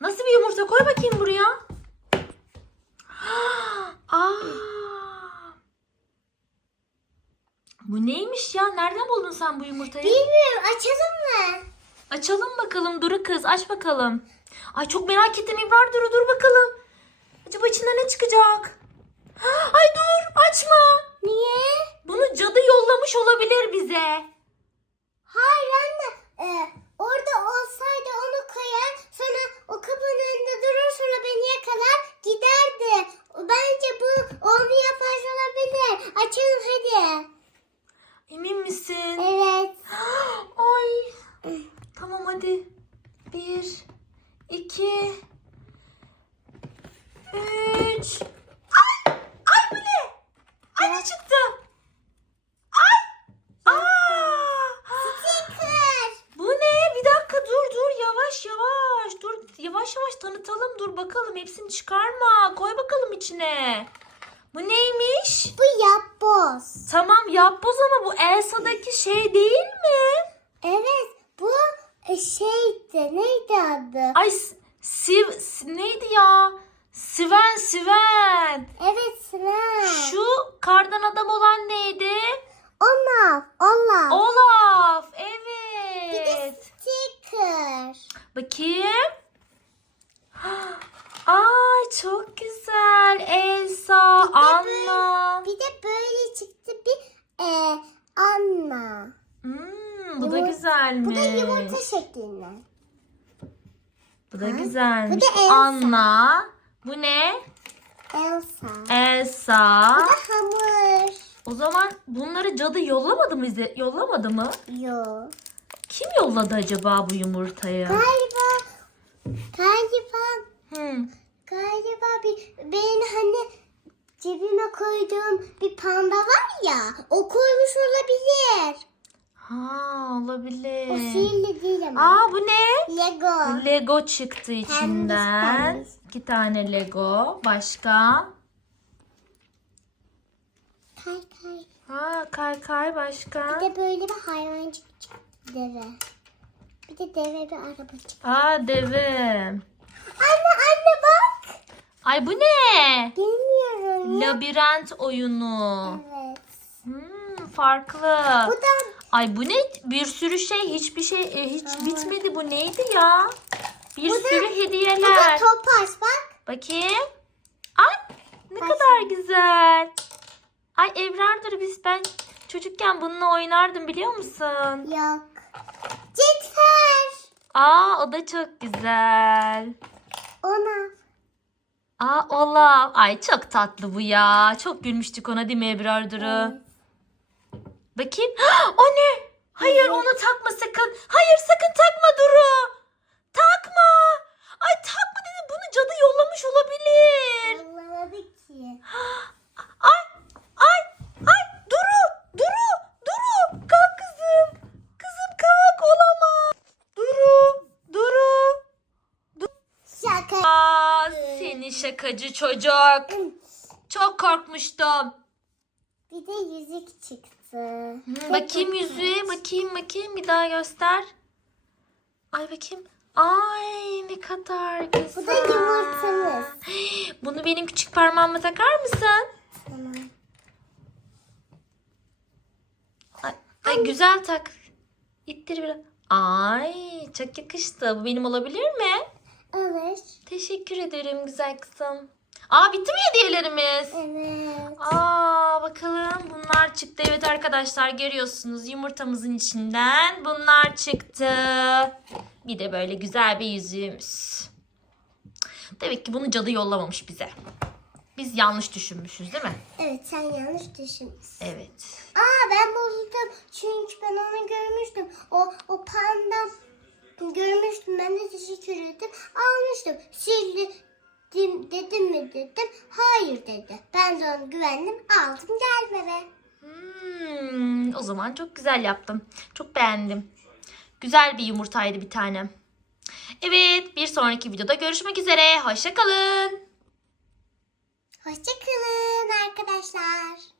Nasıl bir yumurta? Koy bakayım buraya. Aa. Bu neymiş ya? Nereden buldun sen bu yumurtayı? Bilmiyorum. Açalım mı? Açalım bakalım Duru kız. Aç bakalım. Ay çok merak ettim İbrar Duru. Dur bakalım. Acaba içinden ne çıkacak? Ay dur açma. Niye? Bunu cadı yollamış olabilir bize. Hayır anne. Ee, orada olsaydı üç. Ay! Ay bu ne? Ay ne çıktı? Ay! Aa! Sticker. Bu ne? Bir dakika dur dur yavaş yavaş. Dur yavaş yavaş tanıtalım dur bakalım hepsini çıkarma. Koy bakalım içine. Bu neymiş? Bu yapboz. Tamam yapboz ama bu Elsa'daki şey değil mi? Evet bu e, şeydi neydi adı? Ay Siv neydi ya? Siven Siven. Evet sıra. Şu kardan adam olan neydi? Olaf. Olaf. Olaf. Bir de Evet. sticker. Bakayım. Ay çok güzel. Elsa, Bir Anna. Bir de böyle çıktı bir e, Anna. Hmm, bu da Yumur- güzelmiş. Bu da yumurta şeklinde. Bu da güzelmiş. Bu da Elsa. Anna. Bu ne? Elsa. Elsa. Bu da hamur. O zaman bunları cadı yollamadı mı bize? Yollamadı mı? Yo. Kim yolladı acaba bu yumurtayı? Galiba galiba Hmm. galiba bir benim hani cebime koyduğum bir panda var ya o koymuş olabilir. Ha O olabilir. sihirli değil ama. Aa bu ne? Lego. Lego çıktı içinden. pembiş. İki tane Lego. Başka? Kay kay. Ha kay kay başka? Bir de böyle bir hayvancık deve. Bir de deve bir araba çıktı. Aa deve. Anne anne bak. Ay bu ne? Bilmiyorum. Labirent oyunu. Evet. Hmm, farklı. Bu da Ay bu ne? Bir sürü şey, hiçbir şey e, hiç bitmedi. Bu neydi ya? Bir Bu da- sürü bu da hediyeler. topaç bak. Bakayım. Ay ne Başka. kadar güzel. Ay Ebrar'dır biz ben çocukken bununla oynardım biliyor musun? Yok. Cikfer. Aa o da çok güzel. Ona. Aa Olaf. Ay çok tatlı bu ya. Çok gülmüştük ona değil mi Ebrar Duru? Bakayım. O ne? Hayır onu takma sakın. Hayır sakın takma Duru. Takma. Ay takma dedi. Bunu cadı yollamış olabilir. Ki. Ay ay ay Duru Duru Duru kalk kızım. Kızım kalk olamaz. Duru Duru. Şaka. Aa seni şakacı çocuk. Çok korkmuştum. Bir de yüzük çıktı. Hı, bakayım yüzüğe bakayım bakayım bir daha göster. Ay bakayım. Ay ne kadar güzel. Bu da. Bunu benim küçük parmağıma takar mısın? Tamam. Ay, ay güzel tak. İttir biraz. Ay çok yakıştı. Bu benim olabilir mi? Alır. Teşekkür ederim güzel kızım. Aa bitti mi hediyelerimiz? Evet. Aa bakalım bunlar çıktı. Evet arkadaşlar görüyorsunuz yumurtamızın içinden bunlar çıktı. Bir de böyle güzel bir yüzüğümüz. Demek ki bunu cadı yollamamış bize. Biz yanlış düşünmüşüz değil mi? Evet sen yanlış düşünmüşsün. Evet. Aa ben bozuldum. Çünkü ben onu görmüştüm. O, o panda görmüştüm. Ben de teşekkür ettim. Almıştım. Sildi dedim, dedim mi dedim. Hayır dedi. Ben de ona güvendim. Aldım gelme be. Hmm, o zaman çok güzel yaptım. Çok beğendim. Güzel bir yumurtaydı bir tanem. Evet bir sonraki videoda görüşmek üzere. Hoşçakalın. Hoşçakalın arkadaşlar.